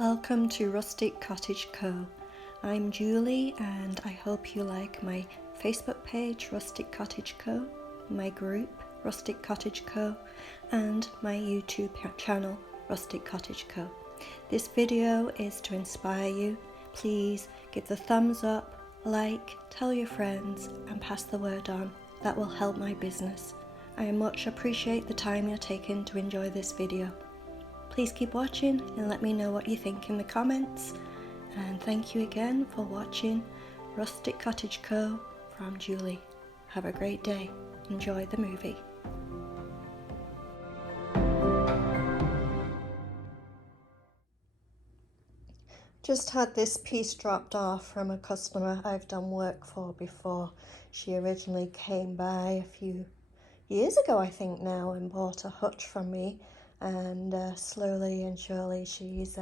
Welcome to Rustic Cottage Co. I'm Julie and I hope you like my Facebook page Rustic Cottage Co, my group Rustic Cottage Co and my YouTube channel Rustic Cottage Co. This video is to inspire you. Please give the thumbs up, like, tell your friends and pass the word on. That will help my business. I much appreciate the time you're taking to enjoy this video. Please keep watching and let me know what you think in the comments. And thank you again for watching Rustic Cottage Co. from Julie. Have a great day. Enjoy the movie. Just had this piece dropped off from a customer I've done work for before. She originally came by a few years ago, I think now, and bought a hutch from me. And slowly and surely she's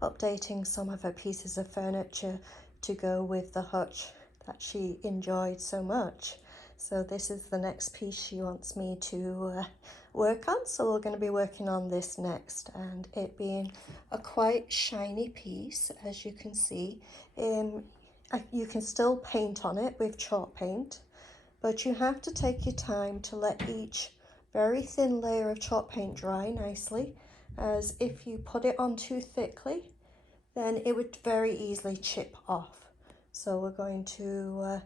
updating some of her pieces of furniture to go with the hutch that she enjoyed so much. So this is the next piece she wants me to work on, so we're going to be working on this next, and it being a quite shiny piece, as you can see. You can still paint on it with chalk paint, but you have to take your time to let each very thin layer of chalk paint dry nicely, as if you put it on too thickly then it would very easily chip off. So we're going to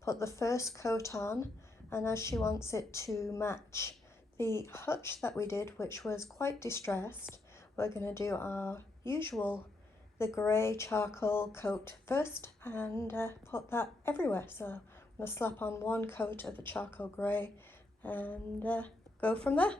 put the first coat on, and as she wants it to match the hutch that we did, which was quite distressed, we're going to do our usual, the grey charcoal coat first, and put that everywhere. So I'm going to slap on one coat of the charcoal grey and go from there.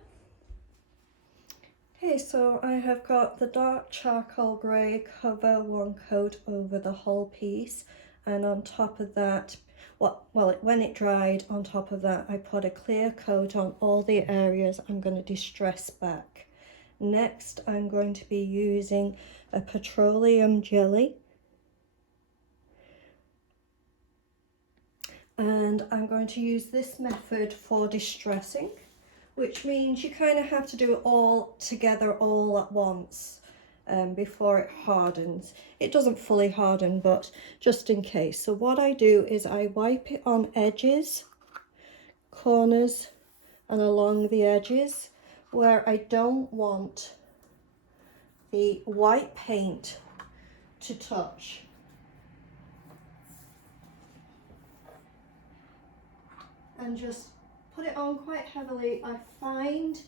Okay, so I have got the dark charcoal grey cover one coat over the whole piece, and on top of that, when it dried, on top of that I put a clear coat on all the areas I'm going to distress back. Next I'm going to be using a petroleum jelly, and I'm going to use this method for distressing, which means you kind of have to do it all together all at once before it hardens. It doesn't fully harden, but just in case. So what I do is I wipe it on edges, corners and along the edges where I don't want the white paint to touch. And just put it on quite heavily. I find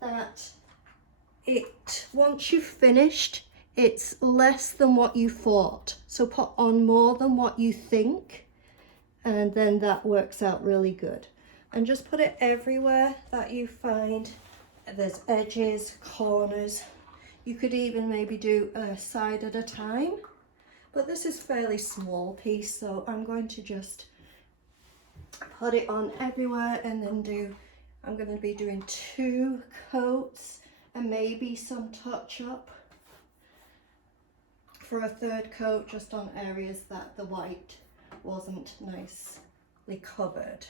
that once you've finished, it's less than what you thought. So put on more than what you think, and then that works out really good. And just put it everywhere that you find there's edges, corners. You could even maybe do a side at a time, but this is a fairly small piece, so I'm going to just put it on everywhere, and then I'm going to be doing 2 coats and maybe some touch up for a 3rd coat just on areas that the white wasn't nicely covered.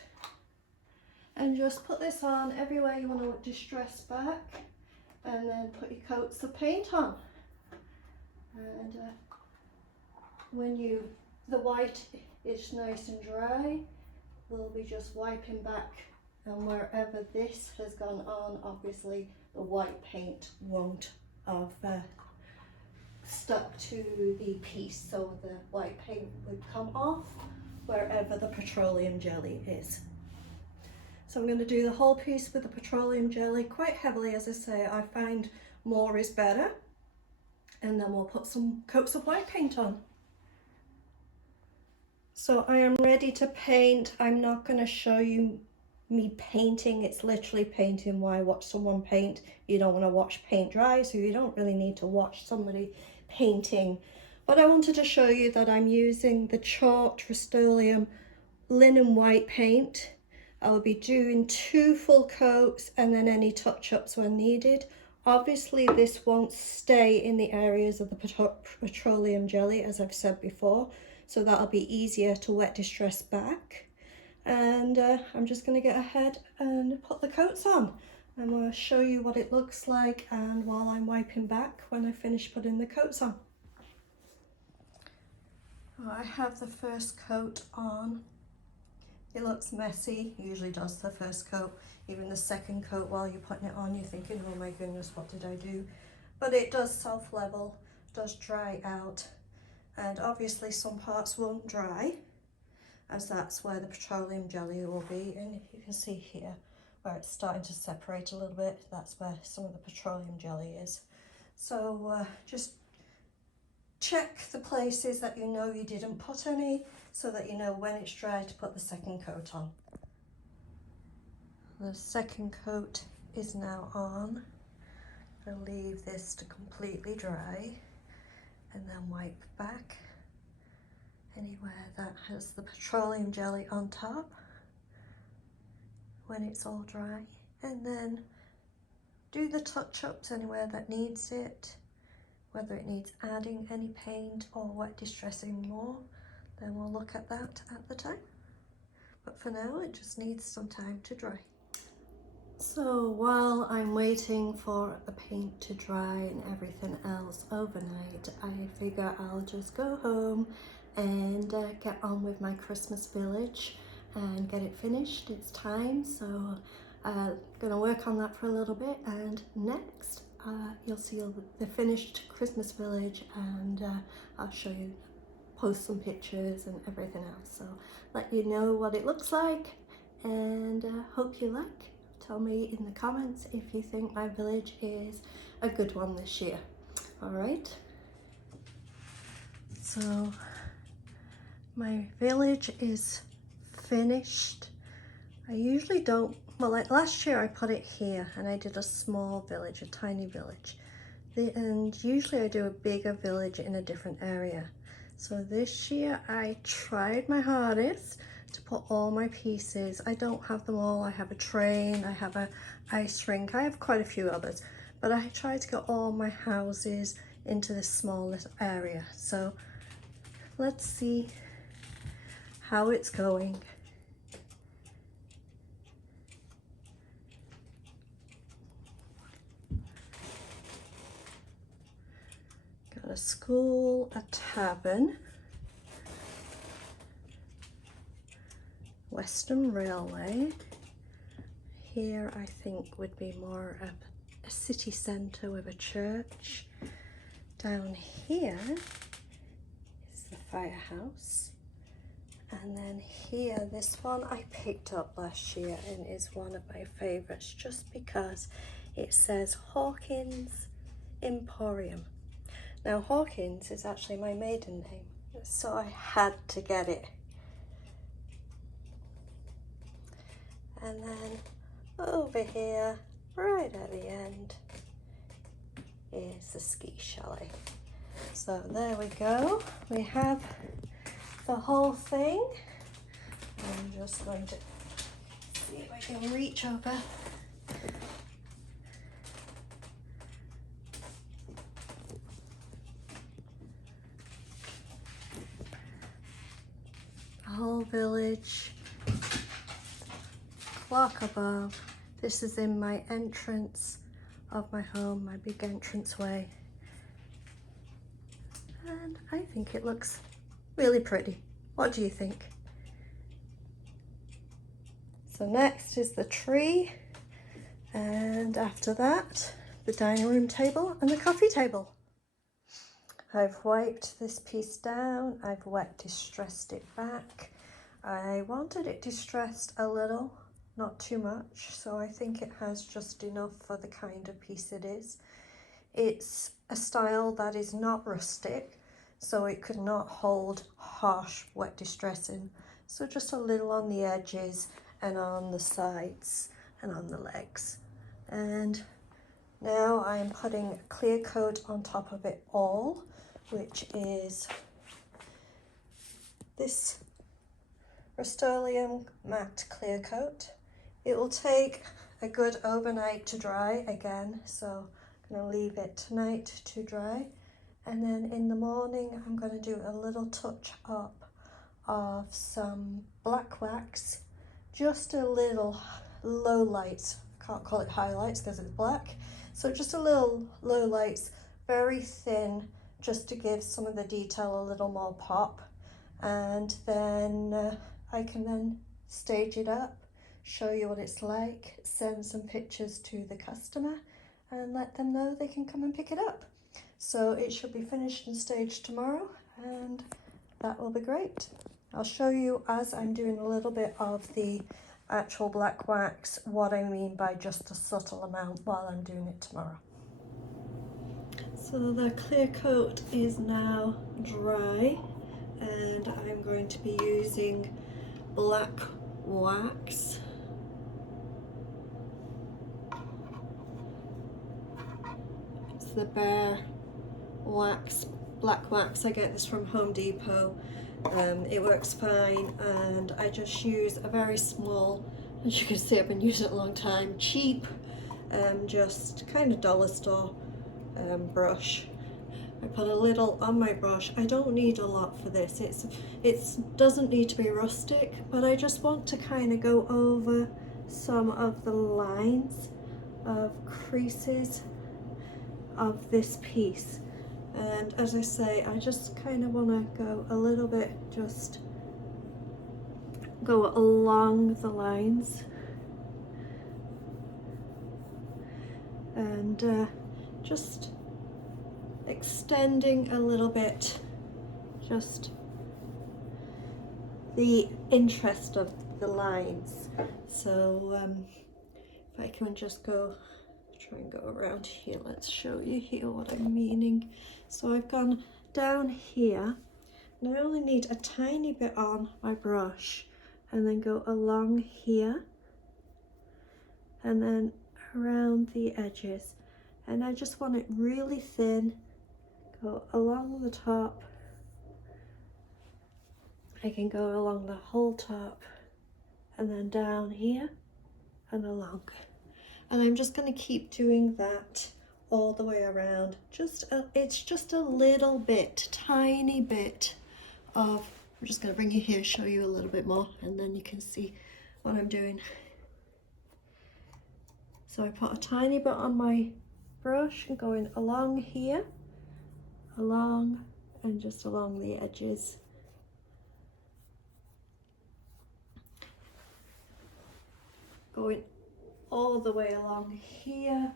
And just put this on everywhere you want to distress back, and then put your coats of paint on. And when the white is nice and dry, we'll be just wiping back, and wherever this has gone on, obviously the white paint won't have stuck to the piece, so the white paint would come off wherever the petroleum jelly is. So I'm going to do the whole piece with the petroleum jelly quite heavily. As I say, I find more is better, and then we'll put some coats of white paint on. So I am ready to paint. I'm not going to show you me painting. It's literally painting. Why watch someone paint? You don't want to watch paint dry, so you don't really need to watch somebody painting. But I wanted to show you that I'm using the chalked Rust-Oleum linen white paint. I will be doing 2 full coats and then any touch-ups when needed. Obviously this won't stay in the areas of the petroleum jelly, as I've said before, so that'll be easier to wet distress back. And I'm just going to get ahead and put the coats on. I'm going to show you what it looks like and while I'm wiping back when I finish putting the coats on. I have the first coat on. It looks messy, usually does the first coat. Even the second coat, while you're putting it on, you're thinking, oh my goodness, what did I do? But it does self-level, does dry out, and obviously some parts won't dry, as that's where the petroleum jelly will be. And you can see here where it's starting to separate a little bit, that's where some of the petroleum jelly is. So just check the places that you know you didn't put any, so that you know when it's dry to put the second coat on. The second coat is now on. I'll leave this to completely dry and then wipe back anywhere that has the petroleum jelly on top when it's all dry, and then do the touch-ups anywhere that needs it, whether it needs adding any paint or wet distressing more, then we'll look at that at the time. But for now, it just needs some time to dry. So while I'm waiting for the paint to dry and everything else overnight, I figure I'll just go home and get on with my Christmas village and get it finished. It's time, so I'm gonna work on that for a little bit, and next you'll see the finished Christmas village, and I'll show you, post some pictures and everything else, so let you know what it looks like, and hope you like. Tell me in the comments if you think my village is a good one this year. All right, so my village is finished. I usually don't, well, like last year I put it here and I did a small village, a tiny village. And usually I do a bigger village in a different area. So this year I tried my hardest to put all my pieces. I don't have them all. I have a train, I have a ice rink, I have quite a few others, but I tried to get all my houses into this small little area. So let's see how it's going. Got a school, a tavern, Western Railway. Here I think would be more of a city centre with a church. Down here is the firehouse. And then here, this one I picked up last year and is one of my favourites just because it says Hawkins Emporium. Now Hawkins is actually my maiden name, so I had to get it. And then over here, right at the end, is the ski chalet. So there we go. We have the whole thing. I'm just going to see if I can reach over. The whole village. Clock above. This is in my entrance of my home, my big entrance way. And I think it looks really pretty. What do you think? So next is the tree, and after that, the dining room table and the coffee table. I've wiped this piece down, I've wet distressed it back. I wanted it distressed a little, not too much, so I think it has just enough for the kind of piece it is. It's a style that is not rustic, so it could not hold harsh wet distressing. So just a little on the edges and on the sides and on the legs. And now I am putting a clear coat on top of it all, which is this Rust-Oleum matte clear coat. It will take a good overnight to dry again, so I'm going to leave it tonight to dry, and then in the morning I'm going to do a little touch up of some black wax, just a little low light can't call it highlights because it's black. So just a little low lights, very thin, just to give some of the detail a little more pop. And then I can then stage it up, show you what it's like, send some pictures to the customer and let them know they can come and pick it up. So it should be finished and staged tomorrow, and that will be great. I'll show you as I'm doing a little bit of the actual black wax what I mean by just a subtle amount while I'm doing it tomorrow. So the clear coat is now dry, and I'm going to be using black wax. It's the Bare wax, black wax. I get this from Home Depot. It works fine, and I just use a very small, as you can see I've been using it a long time, cheap, just kind of dollar store brush. I put a little on my brush. I don't need a lot for this. It doesn't need to be rustic, but I just want to kind of go over some of the lines of creases of this piece. And as I say, I just kind of want to go a little bit, just go along the lines, and just extending a little bit, just the interest of the lines. So if I can just try and go around here, let's show you here what I'm meaning. So I've gone down here, and I only need a tiny bit on my brush, and then go along here, and then around the edges. And I just want it really thin, go along the top. I can go along the whole top, and then down here and along. And I'm just going to keep doing that all the way around. It's just a little bit, tiny bit of, I'm just going to bring you here, show you a little bit more, and then you can see what I'm doing. So I put a tiny bit on my brush and going along here, along, and just along the edges. Going all the way along here.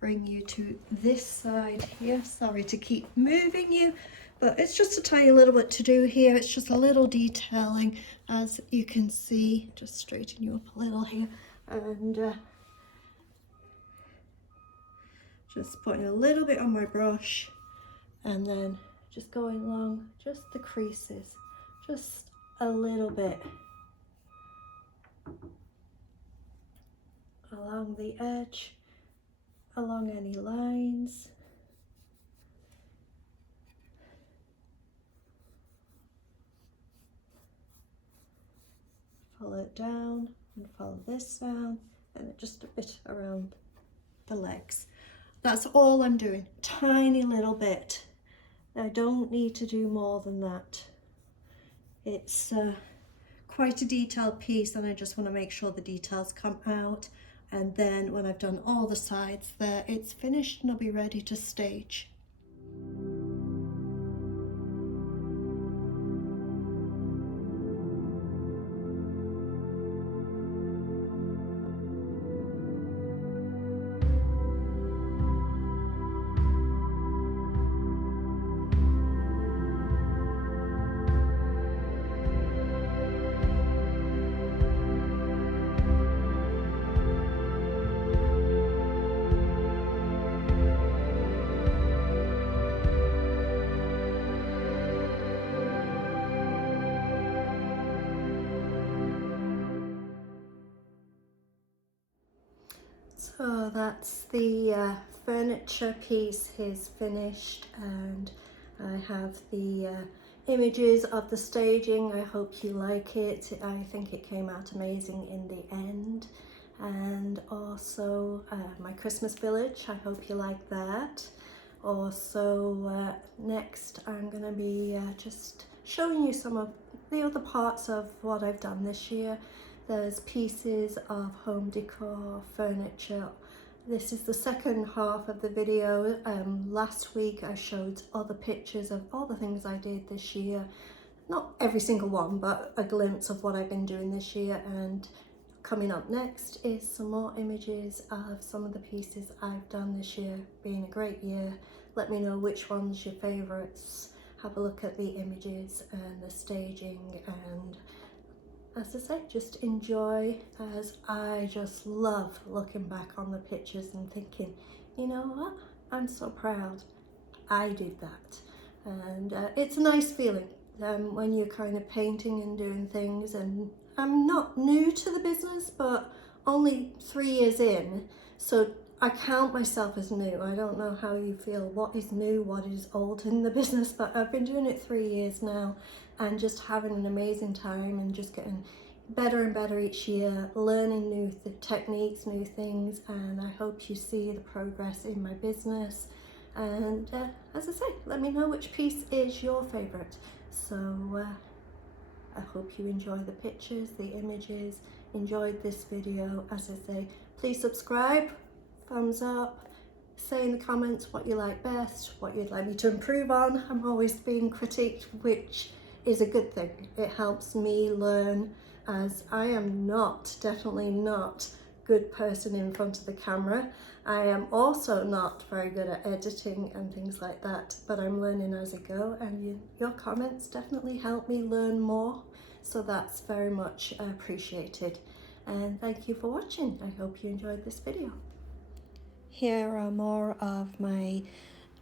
Bring you to this side here. Sorry to keep moving you, but it's just a tiny little bit to do here. It's just a little detailing, as you can see. Just straighten you up a little here, and just putting a little bit on my brush, and then just going along just the creases, just a little bit along the edge, along any lines. Follow it down and follow this down, and just a bit around the legs. That's all I'm doing, tiny little bit. I don't need to do more than that. It's quite a detailed piece, and I just want to make sure the details come out. And then when I've done all the sides there, it's finished and I'll be ready to stage. So that's the furniture piece is finished, and I have the images of the staging. I hope you like it. I think it came out amazing in the end. And also my Christmas village, I hope you like that. Also next I'm going to be just showing you some of the other parts of what I've done this year. There's pieces of home decor, furniture. This is the second half of the video. Last week I showed other pictures of all the things I did this year. Not every single one, but a glimpse of what I've been doing this year. And coming up next is some more images of some of the pieces I've done this year. Been a great year. Let me know which one's your favourites. Have a look at the images and the staging, and as I say, just enjoy, as I just love looking back on the pictures and thinking, you know what, I'm so proud I did that. And it's a nice feeling when you're kind of painting and doing things. And I'm not new to the business, but only 3 years in, so I count myself as new. I don't know how you feel, what is new, what is old in the business, but I've been doing it 3 years now and just having an amazing time and just getting better and better each year, learning new techniques, new things, and I hope you see the progress in my business. And as I say, let me know which piece is your favourite. So I hope you enjoy the pictures, the images, enjoyed this video. As I say, please subscribe, thumbs up, say in the comments what you like best, what you'd like me to improve on. I'm always being critiqued, which is a good thing. It helps me learn, as I am definitely not good person in front of the camera. I am also not very good at editing and things like that, but I'm learning as I go, and your comments definitely help me learn more, so that's very much appreciated. And thank you for watching. I hope you enjoyed this video. Here are more of my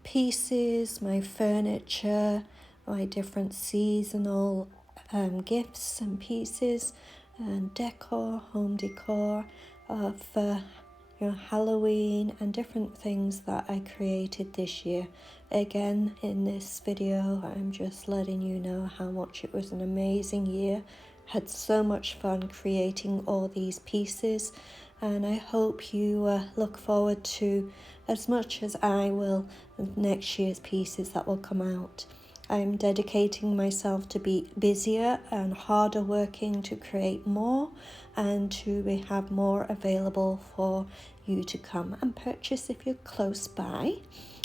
pieces, my furniture, my different seasonal gifts and pieces and decor, home decor of Halloween and different things that I created this year. Again, in this video, I'm just letting you know how much it was an amazing year. Had so much fun creating all these pieces, and I hope you look forward to, as much as I will, next year's pieces that will come out. I'm dedicating myself to be busier and harder working to create more and to have more available for you to come and purchase if you're close by.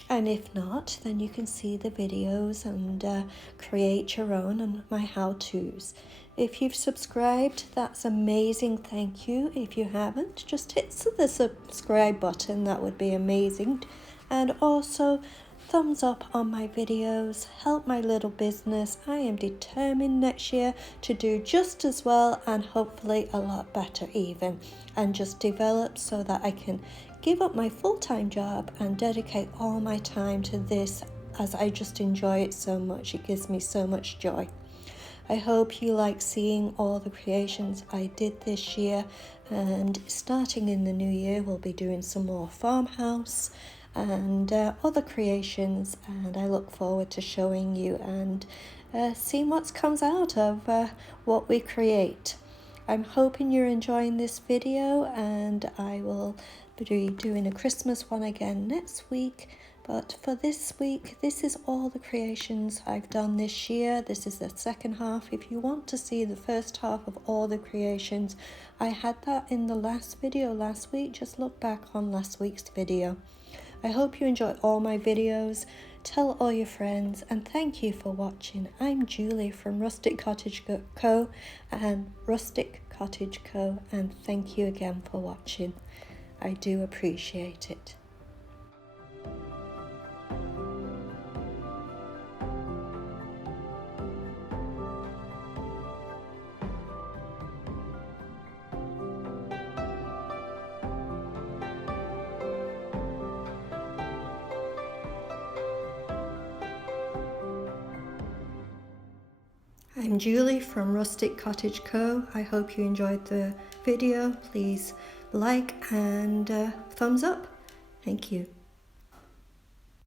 And if not, then you can see the videos and create your own and my how-tos. If you've subscribed, that's amazing, thank you. If you haven't, just hit the subscribe button, that would be amazing. And also, thumbs up on my videos, help my little business. I am determined next year to do just as well, and hopefully a lot better even, and just develop so that I can give up my full-time job and dedicate all my time to this, as I just enjoy it so much. It gives me so much joy. I hope you like seeing all the creations I did this year, and starting in the new year we'll be doing some more farmhouse and other creations, and I look forward to showing you and seeing what comes out of what we create. I'm hoping you're enjoying this video, and I will be doing a Christmas one again next week. But for this week, this is all the creations I've done this year. This is the second half. If you want to see the first half of all the creations, I had that in the last video last week. Just look back on last week's video. I hope you enjoy all my videos. Tell all your friends, and thank you for watching. I'm Julie from Rustic Cottage Co. and Rustic Cottage Co. and thank you again for watching. I do appreciate it. I'm Julie from Rustic Cottage Co. I hope you enjoyed the video. Please like and thumbs up. Thank you.